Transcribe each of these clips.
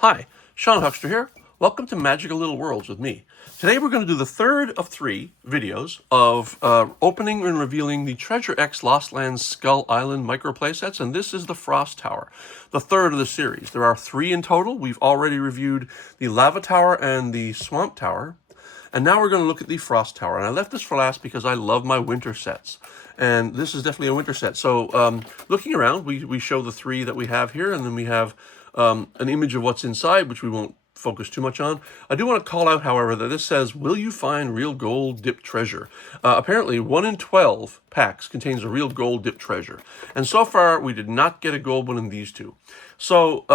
Hi, Sean Huckster here. Welcome to Magical Little Worlds with me. Today we're going to do the third of 3 videos of opening and revealing the Treasure X Lost Lands Skull Island micro playsets, and this is the Frost Tower, the third of the series. There are 3 in total. We've already reviewed the Lava Tower and the Swamp Tower, and now we're going to look at the Frost Tower. And I left this for last because I love my winter sets, and this is definitely a winter set. So looking around, we show the 3 that we have here, and then we have an image of what's inside, which we won't focus too much on. I do want to call out, however, that this says, will you find real gold dipped treasure? Apparently, 1 in 12 packs contains a real gold dipped treasure. And so far, we did not get a gold one in these 2. So,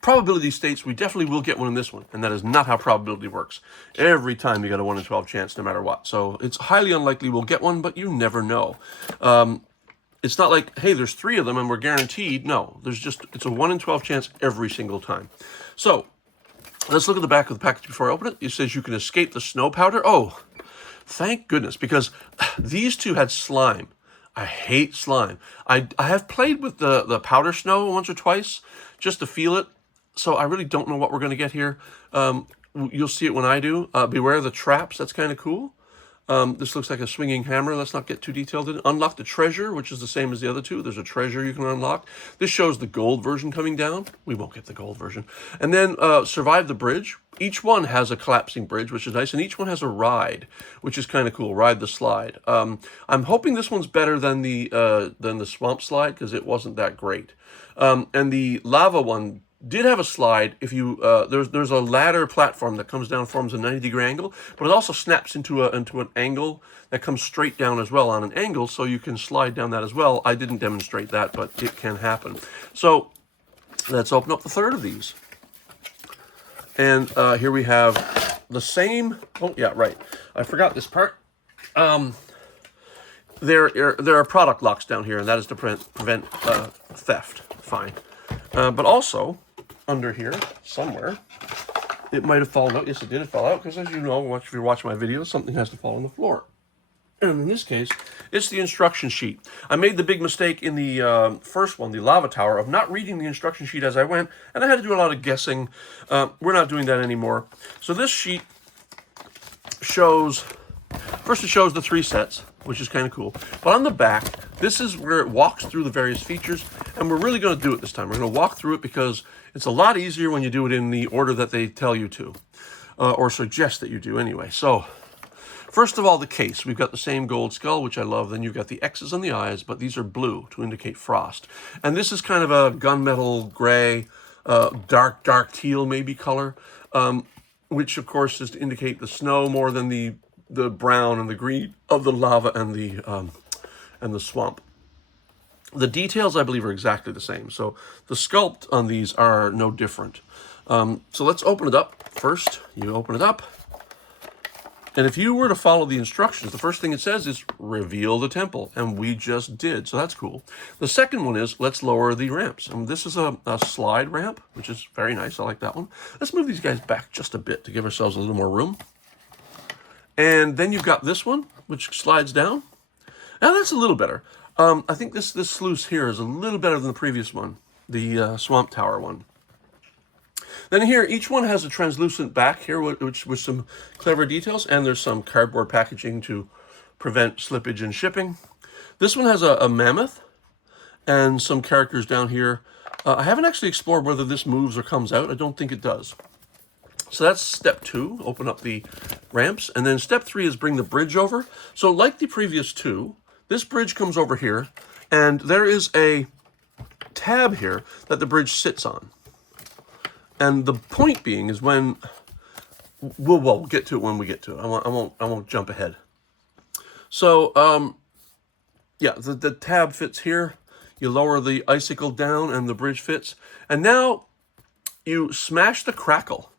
probability states we definitely will get one in this one, and that is not how probability works. Every time you got a 1 in 12 chance, no matter what. So, it's highly unlikely we'll get one, but you never know. It's not like, hey, there's 3 of them and we're guaranteed. No, it's a 1 in 12 chance every single time. So, let's look at the back of the package before I open it. It says you can escape the snow powder. Oh, thank goodness, because these 2 had slime. I hate slime. I have played with the powder snow once or twice just to feel it. So I really don't know what we're going to get here. You'll see it when I do. Beware the traps. That's kind of cool. This looks like a swinging hammer. Let's not get too detailed in it. Unlock the treasure, which is the same as the other 2. There's a treasure you can unlock. This shows the gold version coming down. We won't get the gold version. And then survive the bridge. Each one has a collapsing bridge, which is nice. And each one has a ride, which is kind of cool. Ride the slide. I'm hoping this one's better than the swamp slide, because it wasn't that great. And the lava one did have a slide. If you there's a ladder platform that comes down, forms a 90-degree angle, but it also snaps into an angle that comes straight down as well on an angle, so you can slide down that as well. I didn't demonstrate that, but it can happen. So let's open up the third of these. And here we have the same. Oh yeah, right. I forgot this part. There are product locks down here, and that is to prevent theft. Fine. But also, under here, somewhere, it might have fallen out. Yes, it did. It fell out, because as you know, if you're watching my videos, something has to fall on the floor. And in this case, it's the instruction sheet. I made the big mistake in the first one, the Lava Tower, of not reading the instruction sheet as I went, and I had to do a lot of guessing. We're not doing that anymore. So this sheet shows, first it shows the 3 sets, which is kind of cool. But on the back, this is where it walks through the various features, and we're really going to do it this time. We're going to walk through it because it's a lot easier when you do it in the order that they tell you to, or suggest that you do anyway. So, first of all, the case. We've got the same gold skull, which I love. Then you've got the X's on the eyes, but these are blue to indicate frost. And this is kind of a gunmetal gray, dark teal maybe color, which of course is to indicate the snow more than the brown and the green of the lava and the swamp. The details, I believe, are exactly the same. So the sculpt on these are no different. So let's open it up. First, you open it up. And if you were to follow the instructions, the first thing it says is reveal the temple. And we just did. So that's cool. The second one is let's lower the ramps. And this is a slide ramp, which is very nice. I like that one. Let's move these guys back just a bit to give ourselves a little more room. And then you've got this one, which slides down. Now that's a little better. I think this sluice here is a little better than the previous one, the Swamp Tower one. Then here, each one has a translucent back here, which with some clever details, and there's some cardboard packaging to prevent slippage and shipping. This one has a mammoth and some characters down here. I haven't actually explored whether this moves or comes out. I don't think it does. So that's step 2, open up the ramps. And then step 3 is bring the bridge over. So like the previous 2, this bridge comes over here, and there is a tab here that the bridge sits on. And the point being is when, we'll get to it when we get to it. I won't jump ahead. So, yeah, the tab fits here. You lower the icicle down and the bridge fits. And now you smash the crackle.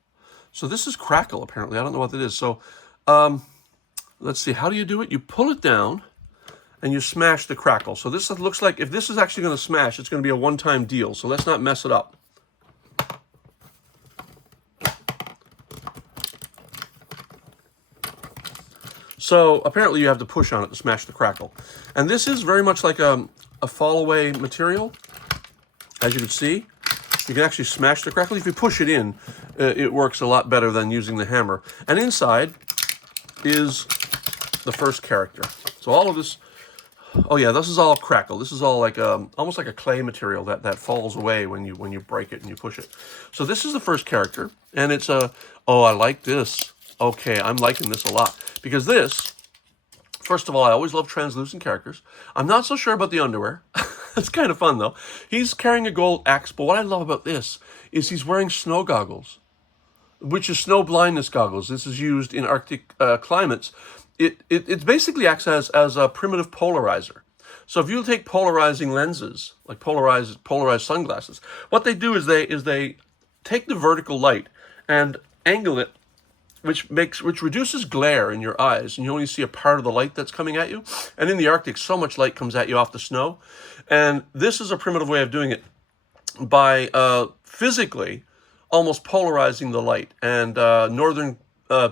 So this is crackle, apparently. I don't know what that is. So let's see. How do you do it? You pull it down and you smash the crackle. So this looks like, if this is actually going to smash, it's going to be a one-time deal. So let's not mess it up. So apparently you have to push on it to smash the crackle. And this is very much like a fall away material, as you can see. You can actually smash the crackle. If you push it in, it works a lot better than using the hammer. And inside is the first character. So all of this, oh yeah, this is all crackle. This is all like almost like a clay material that falls away when you break it and you push it. So this is the first character, and it's oh, I like this. Okay, I'm liking this a lot because this. First of all, I always love translucent characters. I'm not so sure about the underwear. It's kind of fun, though. He's carrying a gold axe, but what I love about this is he's wearing snow goggles, which is snow blindness goggles. This is used in Arctic climates. It basically acts as a primitive polarizer. So if you take polarizing lenses, like polarized sunglasses, what they do is they take the vertical light and angle it, which reduces glare in your eyes, and you only see a part of the light that's coming at you. And in the Arctic, so much light comes at you off the snow. And this is a primitive way of doing it by physically almost polarizing the light. And northern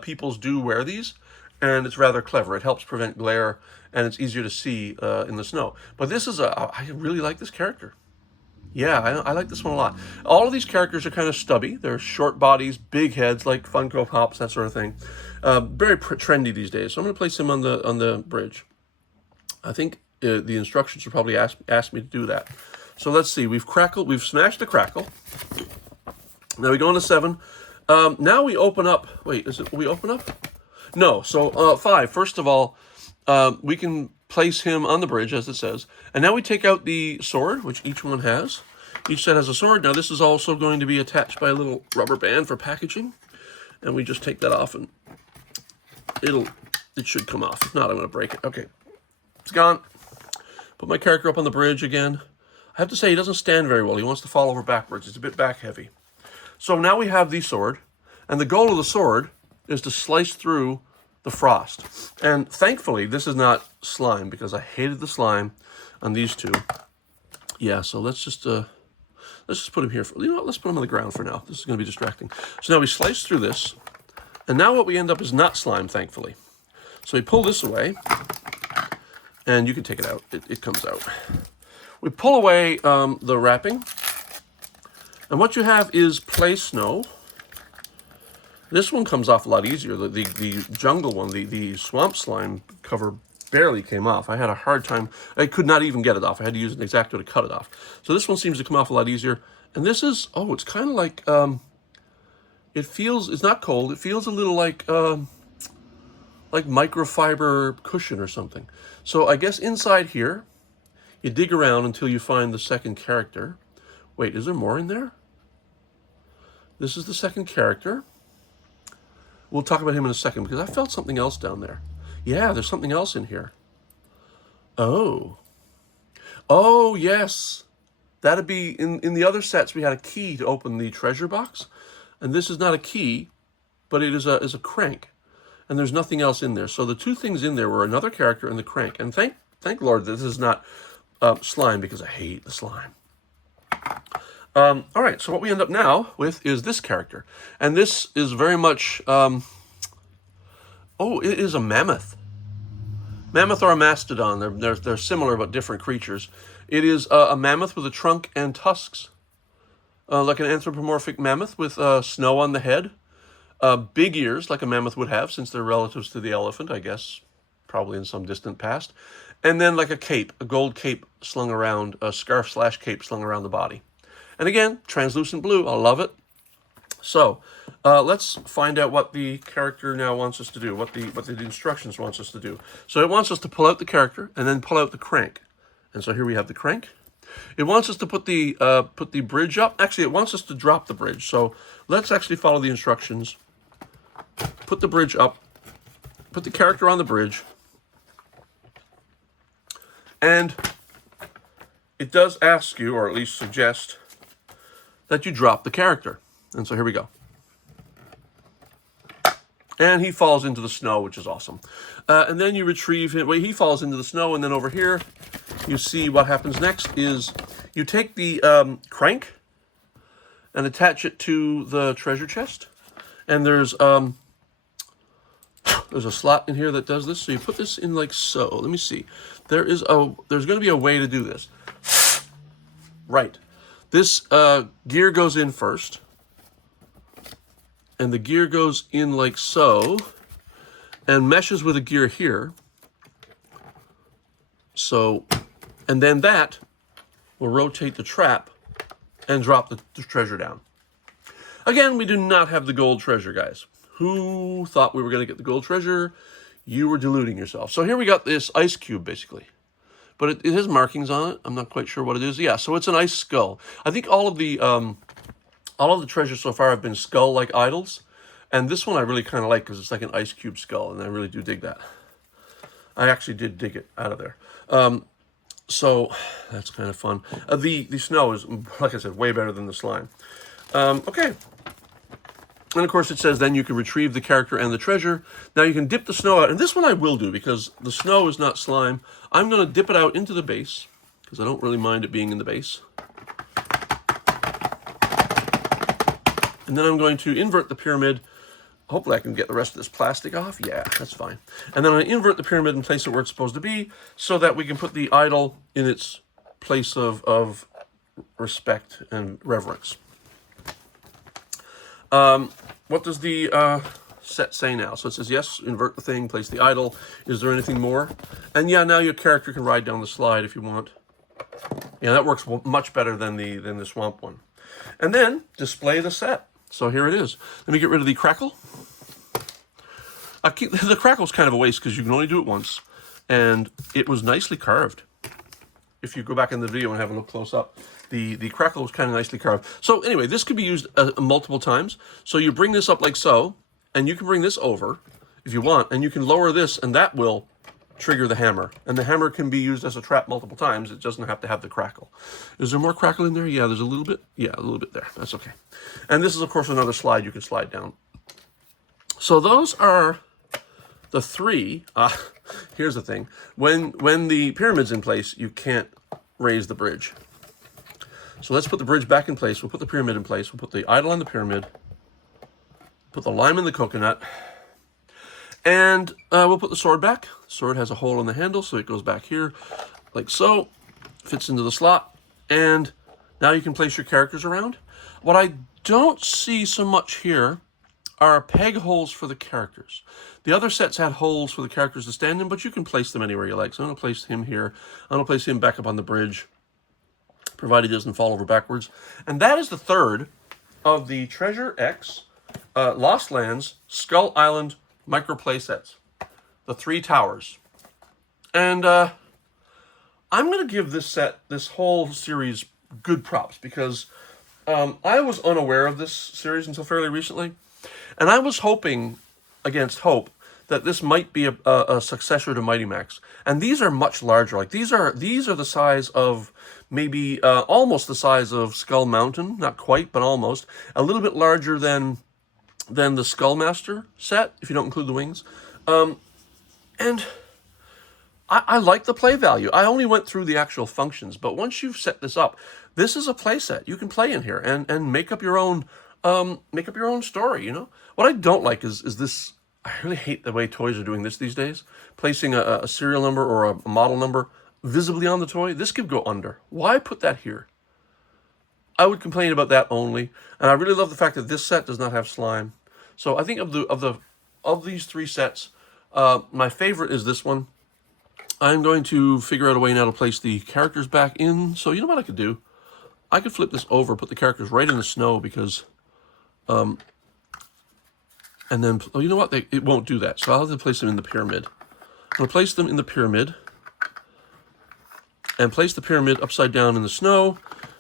peoples do wear these, and it's rather clever. It helps prevent glare, and it's easier to see in the snow. But this is I really like this character. Yeah, I like this one a lot. All of these characters are kind of stubby. They're short bodies, big heads, like Funko Pops, that sort of thing. Very trendy these days. So I'm going to place him on the bridge. I think the instructions will probably ask me to do that. So let's see. We've smashed the crackle. Now we go on to 7. Now we open up. Wait, we open up? No. So 5. First of all, we can place him on the bridge, as it says. And now we take out the sword, which each one has. Each set has a sword. Now this is also going to be attached by a little rubber band for packaging. And we just take that off, and it should come off. If not, I'm going to break it. Okay, it's gone. Put my character up on the bridge again. I have to say, he doesn't stand very well. He wants to fall over backwards. It's a bit back heavy. So now we have the sword. And the goal of the sword is to slice through the frost. And thankfully, this is not slime, because I hated the slime on these two. Yeah, so let's just put him here. You know what? Let's put him on the ground for now. This is going to be distracting. So now we slice through this, and now what we end up is not slime, thankfully. So we pull this away, and you can take it out. It comes out. We pull away the wrapping, and what you have is play snow. This one comes off a lot easier. The jungle one, the swamp slime cover barely came off. I had a hard time. I could not even get it off. I had to use an X-Acto to cut it off. So this one seems to come off a lot easier. And this is, oh, it's kind of like, it's not cold. It feels a little like microfiber cushion or something. So I guess inside here, you dig around until you find the second character. Wait, is there more in there? This is the second character. We'll talk about him in a second, because I felt something else down there. Yeah, there's something else in here. Oh. Oh, yes. That'd be, in the other sets, we had a key to open the treasure box. And this is not a key, but it is a crank. And there's nothing else in there. So the two things in there were another character and the crank. And thank Lord that this is not slime, because I hate the slime. All right, so what we end up now with is this character. And this is very much, oh, it is a mammoth. Mammoth or a mastodon. They're similar but different creatures. It is a mammoth with a trunk and tusks. Like an anthropomorphic mammoth with snow on the head. Big ears, like a mammoth would have, since they're relatives to the elephant, I guess. Probably in some distant past. And then like a cape, a gold cape slung around, a scarf/cape slung around the body. And again, translucent blue. I love it. So let's find out what the character now wants us to do, what the instructions wants us to do. So it wants us to pull out the character and then pull out the crank. And so here we have the crank. It wants us to put the bridge up. Actually, it wants us to drop the bridge. So let's actually follow the instructions. Put the bridge up. Put the character on the bridge. And it does ask you, or at least suggest, that you drop the character. And so here we go. And he falls into the snow, which is awesome. And then you retrieve him. Well, he falls into the snow, and then over here, you see what happens next is you take the crank and attach it to the treasure chest. And there's a slot in here that does this. So you put this in like so. Let me see. There's going to be a way to do this. Right. This gear goes in first. And the gear goes in like so. And meshes with a gear here. So, and then that will rotate the trap and drop the treasure down. Again, we do not have the gold treasure, guys. Who thought we were going to get the gold treasure? You were deluding yourself. So here we got this ice cube, basically. But it has markings on it. I'm not quite sure what it is. Yeah, so it's an ice skull. I think all of the treasures so far have been skull-like idols. And this one I really kind of like because it's like an ice cube skull, and I really do dig that. I actually did dig it out of there. So that's kind of fun. The snow is, like I said, way better than the slime. Okay. And of course it says then you can retrieve the character and the treasure. Now you can dip the snow out. And this one I will do because the snow is not slime. I'm going to dip it out into the base because I don't really mind it being in the base. And then I'm going to invert the pyramid. Hopefully I can get the rest of this plastic off. Yeah, that's fine. And then I'm going to invert the pyramid and place it where it's supposed to be so that we can put the idol in its place of respect and reverence. What does the set say now? So it says, yes, invert the thing, place the idol. Is there anything more? And yeah, now your character can ride down the slide if you want. Yeah, that works much better than the swamp one. And then display the set. So here it is. Let me get rid of the crackle. The crackle's kind of a waste because you can only do it once. And it was nicely carved. If you go back in the video and have a look close up, the crackle was kind of nicely carved. So anyway, this could be used multiple times. So you bring this up like so, and you can bring this over if you want, and you can lower this, and that will trigger the hammer. And the hammer can be used as a trap multiple times. It doesn't have to have the crackle. Is there more crackle in there? Yeah, there's a little bit. Yeah, a little bit there. That's okay. And this is, of course, another slide you can slide down. So those are the three. Here's the thing. When the pyramid's in place, you can't raise the bridge. So let's put the bridge back in place. We'll put the pyramid in place. We'll put the idol on the pyramid. Put the lime in the coconut. And we'll put the sword back. The sword has a hole in the handle, so it goes back here, like so. Fits into the slot. And now you can place your characters around. What I don't see so much here are peg holes for the characters. The other sets had holes for the characters to stand in, but you can place them anywhere you like. So I'm going to place him here. I'm going to place him back up on the bridge, provided he doesn't fall over backwards. And that is the third of the Treasure X Lost Lands Skull Island micro playsets, the 3 towers. And I'm going to give this set, this whole series, good props because I was unaware of this series until fairly recently. And I was hoping, against hope, that this might be a successor to Mighty Max. And these are much larger. Like these are the size of maybe almost the size of Skull Mountain, not quite, but almost. A little bit larger than the Skullmaster set, if you don't include the wings. And I like the play value. I only went through the actual functions, but once you've set this up, this is a play set. You can play in here and make up your own story, you know? What I don't like is this. I really hate the way toys are doing this these days. Placing a serial number or a model number visibly on the toy. This could go under. Why put that here? I would complain about that only. And I really love the fact that this set does not have slime. So I think of these 3 sets, my favorite is this one. I'm going to figure out a way now to place the characters back in. So you know what I could do? I could flip this over, put the characters right in the snow because and then, oh, you know what? It won't do that. So I'll have to place them in the pyramid. I'm going to place them in the pyramid. And place the pyramid upside down in the snow.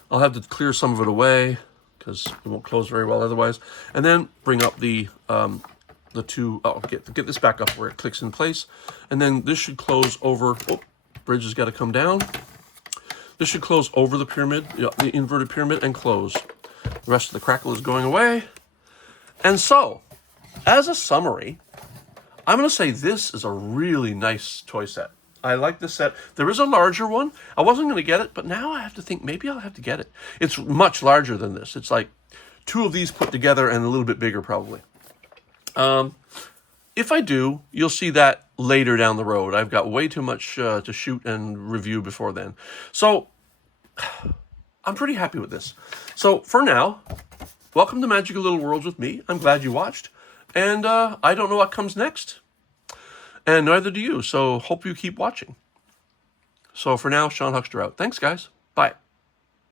I'll have to clear some of it away because it won't close very well otherwise. And then bring up the 2, get this back up where it clicks in place. And then this should close over, bridge has got to come down. This should close over the pyramid, the inverted pyramid, and close. The rest of the crackle is going away. And so, as a summary, I'm going to say this is a really nice toy set. I like this set. There is a larger one. I wasn't going to get it, but now I have to think maybe I'll have to get it. It's much larger than this. It's like 2 of these put together and a little bit bigger probably. If I do, you'll see that later down the road. I've got way too much to shoot and review before then. So I'm pretty happy with this. So for now, welcome to Magical Little Worlds with me. I'm glad you watched. And I don't know what comes next. And neither do you. So hope you keep watching. So for now, Sean Huckster out. Thanks, guys. Bye.